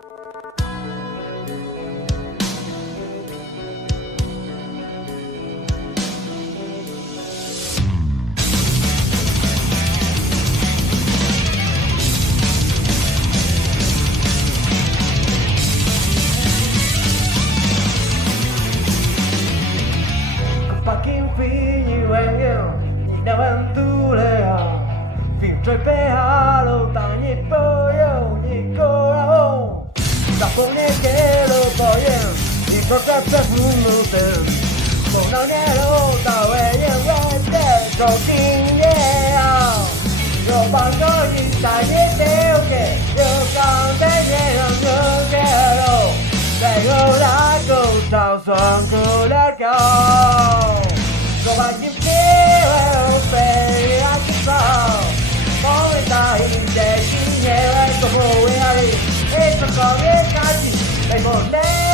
Fucking phí như anh yêu nhìn đâu em tu lệ phim trời pe halo ta nhịp bơi nhịp cô đâu đã phố nhé kế lô bỏ yên nhịp có các phép hương mưu tình phố nào nhé lô tao về yên quen để cho kinh nhé rồi bằng có gì ta nhé đeo kể giờ càng thế nhé hơn nhớ kể đâu để ngô đã cầu trào xoan cầu đã cao rồi bạn chim kêu về anh sao có người ta hiện để chi nhẹ anh có mồ hôi hay hết còn biết cái gì để một đêm